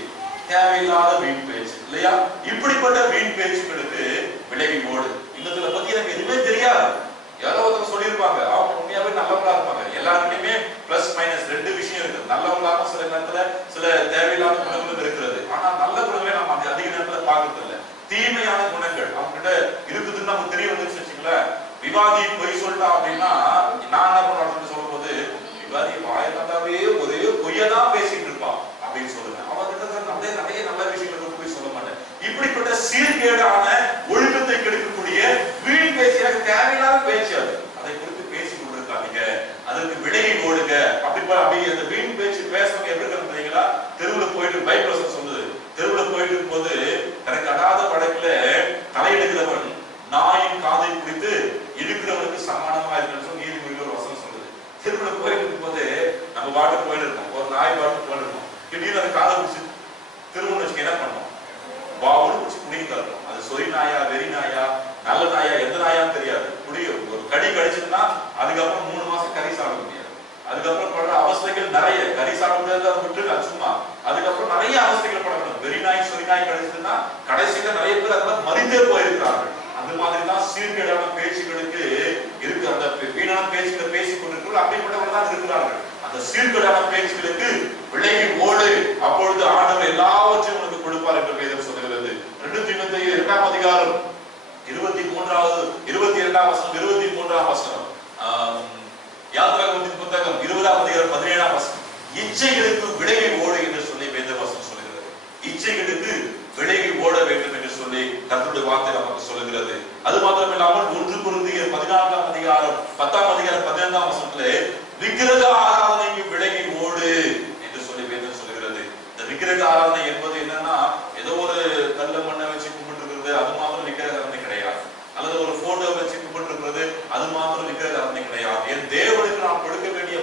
தேவையில்லாத வீண் பேச்சு இல்லையா? இப்படிப்பட்ட வீண் பேச்சுகளுக்கு விலகி ஓடு. இன்னத்துல பத்தி எனக்கு எதுவுமே தெரியாது, யாரோ ஒருத்தர் சொல்லியிருப்பாங்க, அவங்க உண்மையாவே நல்லவங்களா இருப்பாங்க. எல்லாருக்குமே பிளஸ் மைனஸ் 2 விஷயம் இருக்கு. நல்லவங்களாக சில நேரத்துல சில தேவையில்லாத குணங்களும் இருக்கிறது. ஆனா நல்ல குணங்களை நம்ம அதிக நேரத்துல பார்க்கறது இல்லை. தீமையான குணங்கள் அவங்க கிட்ட இருக்குதுன்னு நமக்கு தெரிய வந்துருச்சு வச்சுங்களேன். விவாதி பொய் சொல்லிட்டான் அப்படின்னா நான் என்ன பண்ணுறேன்னு சொல்லும் போது, விவாதி வாயத்தாவே ஒரே பொய்யதான் பேசிட்டு இருப்பான் அப்படின்னு சொல்லுவேன். அவர்கிட்ட நிறைய நல்ல விஷயங்கள் போய் சொல்ல மாட்டேன். இப்படிப்பட்ட சீர்கேடான ஒழுக்கத்தை கெடுக்கக்கூடிய வீண் பேச்சு, எனக்கு தேவையில்லாத பேச்சு, அதை குறித்து பேசி கொண்டிருக்காங்க. அதற்கு விலகி ஓடுங்க. அப்படி அந்த வீண் பேச்சு பேசுறவங்க எப்படி இருக்காங்களா, தெருவில் போயிட்டு பைக் வசனம் சொல்லுது, தெருவில் போயிட்டு இருக்கும்போது எனக்கு அடாத வழக்குல தலையெடுக்கிறவன் நாயின் காதை பிடித்து இழுக்கிறவனுக்கு சமானமா இருக்குன்னு நீதிமொழியில் ஒரு வசனம் சொல்லுது. தெருவில் போயிட்டு இருக்கும்போது நம்ம பாட்டு போயிட்டு இருக்கோம், ஒரு நாய் பாட்டு போயிட்டு இருக்கோம், திடீர்னு அந்த காதை பிடிச்சி திருமணம் வச்சுக்க என்ன பண்ணோம், பாவுன்னு பிடிச்சி குடிக்க தரணும். அது சொறி நாயா, வெறி நாயா, நல்ல நாயா, எந்த நாயான்னு தெரியாது. குடியும் ஒரு கடி கடிச்சதுன்னா அதுக்கப்புறம் 3 மாசம் கறி சாப்பிட முடியாது. அதுக்கப்புறம் படுற அவஸ்தைகள் நிறைய, கறி சாப்பிட முடியாது, அதை விட்டு சும்மா அதுக்கப்புறம் நிறைய அவஸ்தைகள் படணும். வெறி நாய் சொறி நாய் கடிச்சதுன்னா கடைசியில நிறைய பேர் அதெல்லாம் மறித்தே போயிருக்கிறார்கள். அந்த மாதிரி தான் சீர்கேடான பேச்சுகளுக்கு இருக்கு. அந்த வீணான பேச்சுகளை பேசிக் கொண்டிருக்கிறார்கள், அப்படிப்பட்டவர்கள் தான் இருக்கிறார்கள். அந்த சீர்கேடான பேச்சுகளுக்கு விலகி ஓடு, அப்பொழுது ஆண்டவர் எல்லாவற்றையும் உனக்கு கொடுப்பார் என்று வேதம் சொல்கிறது. 2 தீமோத்தேயு 2ஆம் அதிகாரம் 22ஆம் வசனம் 23ஆம் வசனம், யாத்திராகமத்தின் புத்தகம் 20ஆம் அதிகாரம் 17ஆம் வசனம், இச்சைகளுக்கு விலகி ஓடு என்று சொல்லி வேத வசனம் சொல்கிறது. இச்சைகளுக்கு விலகி ஓட வேண்டும் என்று சொல்லி கர்த்தருடைய வார்த்தை நமக்கு சொல்லுகிறது. அது மாத்திரமில்லாமல் 1 கொரிந்தியர் 14ஆம் அதிகாரம் 10ஆம் அதிகாரம் 15ஆம் வசனத்திலே விக்கிரக ஆராதனைக்கு விலகி ஓடு என்று சொல்லி வேதம் சொல்லுகிறது. இந்த விக்கிரக ஆராதனை என்பது என்னன்னா, ஏதோ ஒரு கல்ல மண்ணை வச்சு கும்பிட்டு இருக்கிறது, அது மாத்திரம் விக்கிரக ஆராதனை கிடையாது. அல்லது ஒரு போட்டோ வச்சு கும்பிட்டு இருக்கிறது, அது மாத்திரம் விக்கிரக ஆராதனை கிடையாது. என் தேவனுக்கு நாம் கொடுக்க வேண்டிய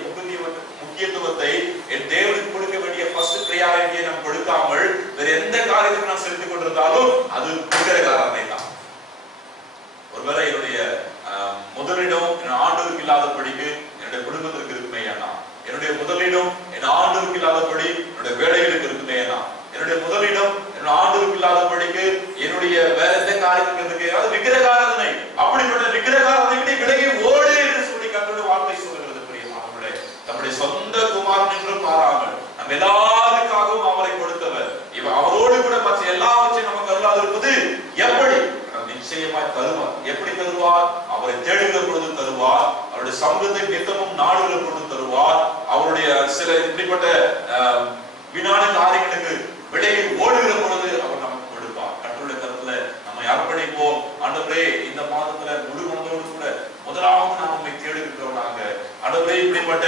முக்கியத்துவத்தை, என் தேவனுக்கு கொடுக்க வேண்டிய ஃபர்ஸ்ட் பிரையாரிட்டியை நாம் கொடுக்காமல் வேற எந்த காரியத்துக்கு நாம் செலுத்திக் கொண்டிருந்தாலும் அது விக்கிரக ஆராதனை தான். ஒருவேளை என்னுடைய முதலிடம் என் ஆண்டவருக்கு இல்லாதபடிக்கு என்னுடைய குடும்பத்திற்கு இருக்குமே ஏன்னா, என்னுடைய முதலிடம் என் ஆண்டவருக்கு இல்லாதபடி என்னுடைய வேலைகளுக்கு இருக்குமே ஏன்னா, என்னுடைய முதலிடம் என் ஆண்டவருக்கு இல்லாதபடிக்கு என்னுடைய வேற எந்த காரியத்துக்கு இருக்கு, அதாவது விக்கிரக ஆராதனை. அப்படிப்பட்ட விக்கிரக ஆராதனை விலகி ஓடு என்று சொல்லி கர்த்தருடைய வார்த்தை சொல்கிறது. பிரியமானவர்களே, நம்முடைய சொந்த குமாரன் என்று பாராமல் நம்ம எல்லாருக்காகவும் அவரை கொடுத்தவர், அவரோடு கூட மற்ற எல்லாவற்றையும் நமக்கு அருளாதிருப்பது எப்படி? நிச்சயமாய் தருவார். எப்படி தருவார்? அவரை தேடுகிற பொழுது தருவார். அவருடைய சமூகத்தை நித்தமும் நாடுகிற பொழுது தருவார். அவருடைய சில இப்படிப்பட்ட வீணான காரியங்களுக்கு விலகி ஓடுகிற பொழுது அவர் நமக்கு கொடுப்பார். கர்த்தருடைய கருத்துல நம்ம அர்ப்பணிப்போம். ஆண்டவரே, இந்த மாதத்துல முழு மனதோடு கூட முதலாவது நாம் உம்மை தேடுகிறவனாக, ஆண்டவரே இப்படிப்பட்ட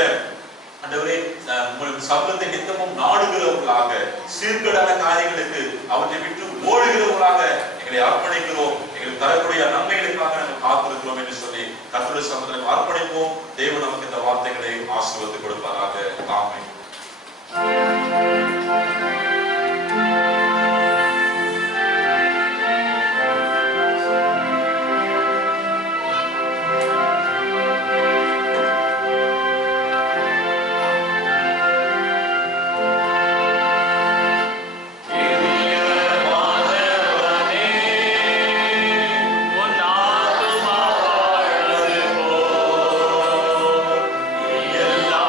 ஆண்டவரே உங்களுக்கு சமூகத்தை நித்தமும் நாடுகிறவர்களாக, சீர்கேடான காரியங்களுக்கு அவற்றை விட்டு ஓடுகிறவர்களாக எங்களை அர்ப்பணிக்கிறோம். எங்களுக்கு தரக்கூடிய நன்மைகளுக்காக நாங்கள் காத்திருக்கிறோம் என்று சொல்லி கர்த்தருடைய சமூகத்தில் அர்ப்பணிப்போம். தேவன் நமக்கு இந்த வார்த்தைகளை ஆசீர்வதித்து கொடுப்பாராக. ஆமென். எல்லா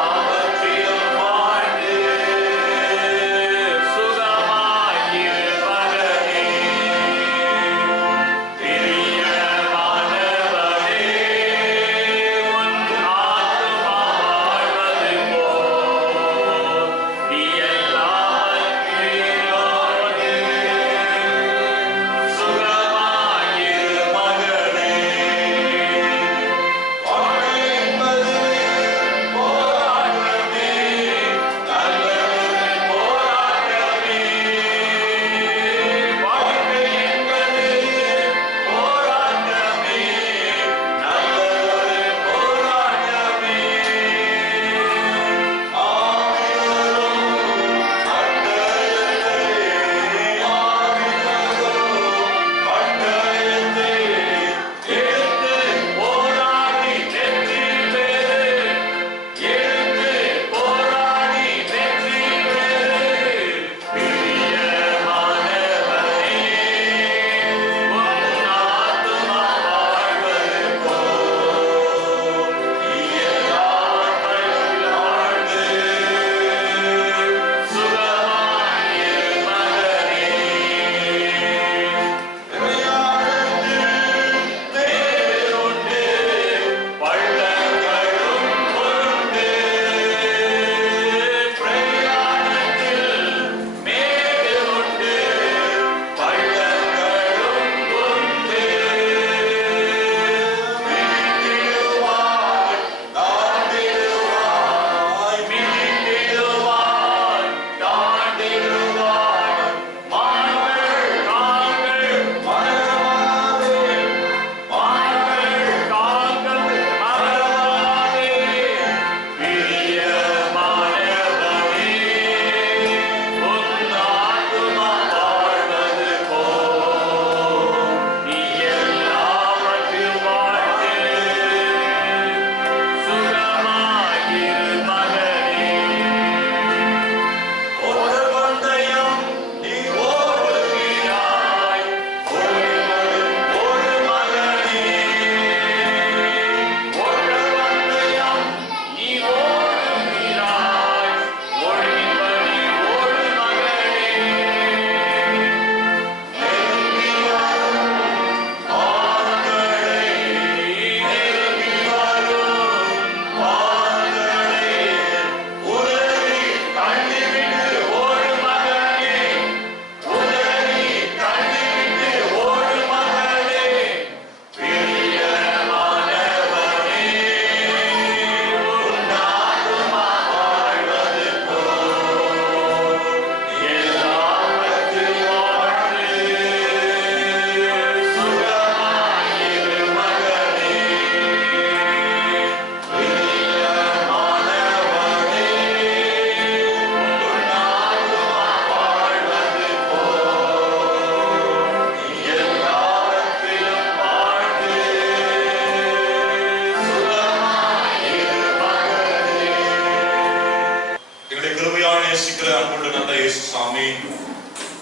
அதிகமாக நேசிக்கிற அன்புள்ள நல்ல இயேசு சாமி,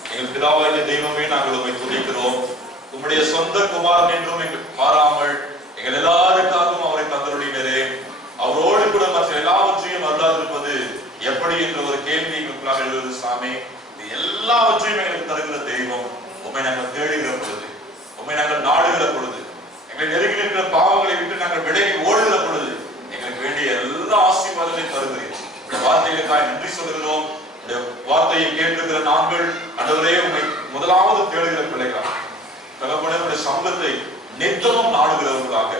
எங்கள் பிதாவாகிய தெய்வமே, நாங்கள் உம்மை துதிக்கிறோம். உம்முடைய சொந்த குமாரன் என்றும் எங்களுக்கு மாறாமல் எங்கள் எல்லாருக்காகவும் அவரை தந்தருளினரே. அவரோடு கூட மற்ற எல்லாவற்றையும் அருளாதிருப்பது எப்படி என்ற ஒரு கேள்வி எங்களுக்குள்ளாக எழுது சாமி. எல்லாவற்றையும் எங்களுக்கு தருகிற தெய்வம், உம்மை நாங்கள் தேடுகிற பொழுது, உம்மை நாங்கள் நாடுகிற பொழுது, எங்களை நெருங்கி இருக்கிற பாவங்களை விட்டு நாங்கள் விலகி ஓடுகிற பொழுது எங்களுக்கு வேண்டிய எல்லா ஆசீர்வாதங்களையும் தருகிறேன். வார்த்தைகளுக்காக நன்றி சொல்கிறோம். வார்த்தையை கேட்டிருக்கிற நாங்கள் ஆண்டவரே உம்மை முதலாவது தேடுகிற பிள்ளைகளாக, தகப்பனே சமூகத்தை நித்தமும் நாடுகிறவர்களாக,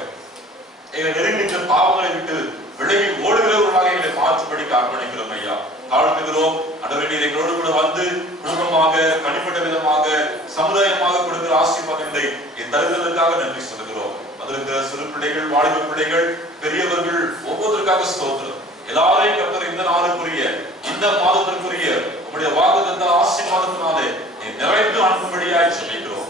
எங்களை நெருங்கின்ற பாவங்களை விட்டு விலகி ஓடுகிறவர்களாக எங்களை மாற்றும்படிக்கு அர்ப்பணிக்கிறோம் ஐயா. தாழ்த்துகிறோம் ஆண்டவரே, நீர் எங்களோடு கூட வந்து குடும்பமாக, தனிப்பட்ட விதமாக, சமுதாயமாக கொடுக்கிற ஆசீர்வாதங்களை தருகிறதற்காக நன்றி சொல்கிறோம். அதற்கு சிறு பிள்ளைகள், வாலிப பிள்ளைகள், பெரியவர்கள் ஒவ்வொருவருக்காக ஸ்தோத்திரம். எல்லாரையும் கர்த்தர் இந்த நாளுக்குரிய, இந்த மாதத்திற்குரிய உங்களுடைய வாக்குத்தத்த ஆசீர்வாதத்தினாலே நிறைந்து அனுப்பும்படியாய் சொல்லிக்கிறோம்.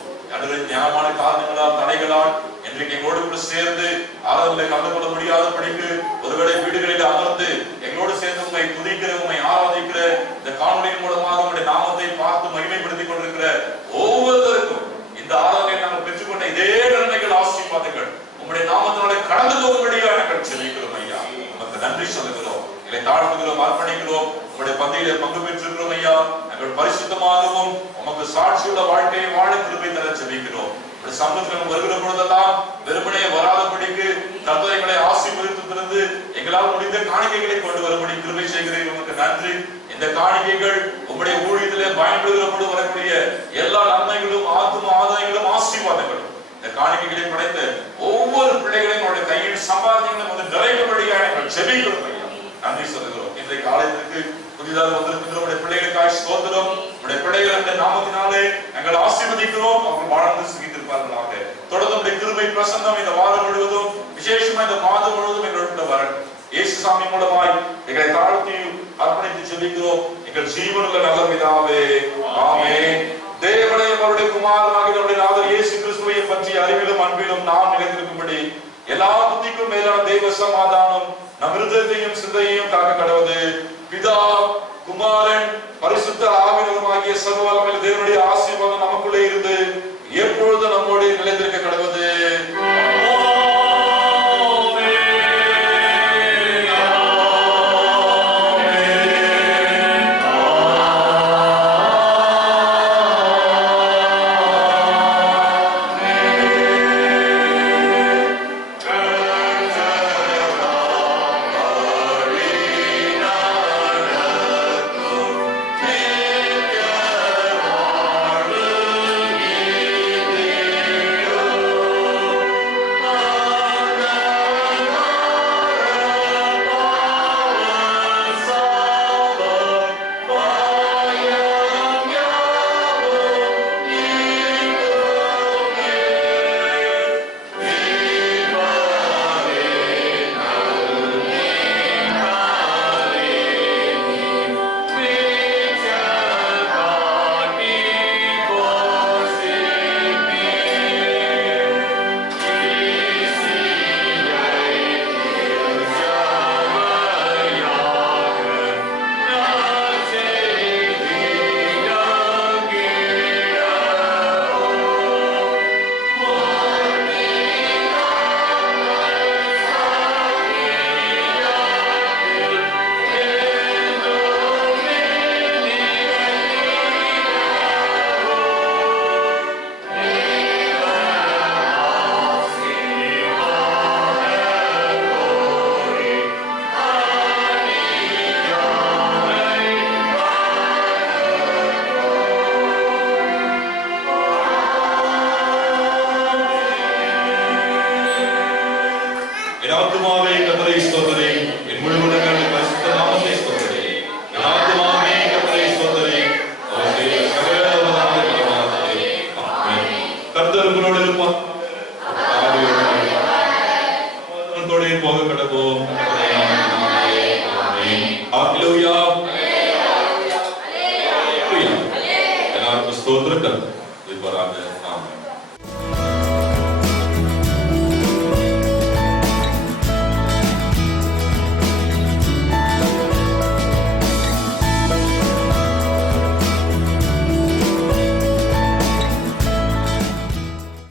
ஞானமான காரணங்களால், தடைகளால் இன்றைக்கு எங்களோடு கூட சேர்ந்து ஆராதனை கலந்து கொள்ள முடியாதபடிக்கு ஒருவேளை வீடுகளில் அமர்ந்து எங்களோடு சேர்ந்து உண்மை துதிக்கிற, உண்மை ஆராதிக்கிற, இந்த காணொலியின் மூலமாக உங்களுடைய நாமத்தை பார்த்து மகிமைப்படுத்திக் கொண்டிருக்கிற ஒவ்வொருத்தருக்கும் இந்த ஆராதனை நாங்கள் பெற்றுக்கொண்ட இதே நன்மைகள், ஆசீர்வாதங்கள் உங்களுடைய நாமத்தினாலே கடந்து போகும்படியாக நாங்கள் சொல்லிக்கிறோம் ஐயா. நமக்கு நன்றி சொல்லுகிறோம், எங்களை தாழ்த்துகிறோம், அர்ப்பணிக்கிறோம். உங்களுடைய பந்தியிலே பங்கு பெற்றிருக்கிறோம் ஐயா. நாங்கள் பரிசுத்தமாகவும் உமக்கு சாட்சியுள்ள வாழ்க்கையை வாழ கிருபை தர சொல்லிக்கிறோம். சமூகத்தில் வருகிற பொழுதெல்லாம் வெறுமனே வராதபடிக்கு கர்த்தர் எங்களை ஆசீர்வதித்து திறந்து எங்களால் முடிந்த காணிக்கைகளை கொண்டு வரும்படி கிருபை செய்கிறேன். உமக்கு நன்றி. இந்த காணிக்கைகள் உங்களுடைய ஊழியத்திலே பயன்படுகிற பொழுது வரக்கூடிய எல்லா நன்மைகளும், ஆத்தும ஆதாயங்களும், ஆசீர்வாதங்களும் இந்த காணிக்கைகளை படைத்த ஒவ்வொரு பிள்ளைகளையும் அவருடைய கையில் சம்பாதிகளும் வந்து நிறைவேறும்படியாக நாங்கள் செபிக்கிறோம் ஐயா. நன்றி சொல்லுகிறோம். இன்றைக்கு ஆலயத்திற்கு புதிதாக வந்திருக்கின்ற உடைய பிள்ளைகளுக்காக ஸ்தோத்திரம். உடைய பிள்ளைகளுடைய நாமத்தினாலே நாங்கள் ஆசீர்வதிக்கிறோம். அவர்கள் வாழ்ந்து சுகித்திருப்பார்களாக. தொடர்ந்து உடைய கிருபை பிரசன்னம் இந்த வாரம் முழுவதும், விசேஷமா இந்த மாதம் முழுவதும் எங்களோட வரணும். இயேசு சாமி மூலமாய் எங்களை தாழ்த்தி அர்ப்பணித்து செபிக்கிறோம் எங்கள் ஜீவனுள்ள நல்ல பிதாவே, ஆமென். தேவனையும் அவருடைய குமாரனாகிய நம்முடைய நாதர் இயேசு கிறிஸ்துவை பற்றி அறிவிலும் அன்பிலும் நாம் நிலைத்திருக்கும்படி எல்லா புத்திக்கும் மேலான தெய்வ சமாதானம் நம் இருதயத்தையும் சிந்தையையும் காக்க கடவுது. பிதா, குமாரன், பரிசுத்த ஆவியானவருமாகிய சர்வவல்லமையுள்ள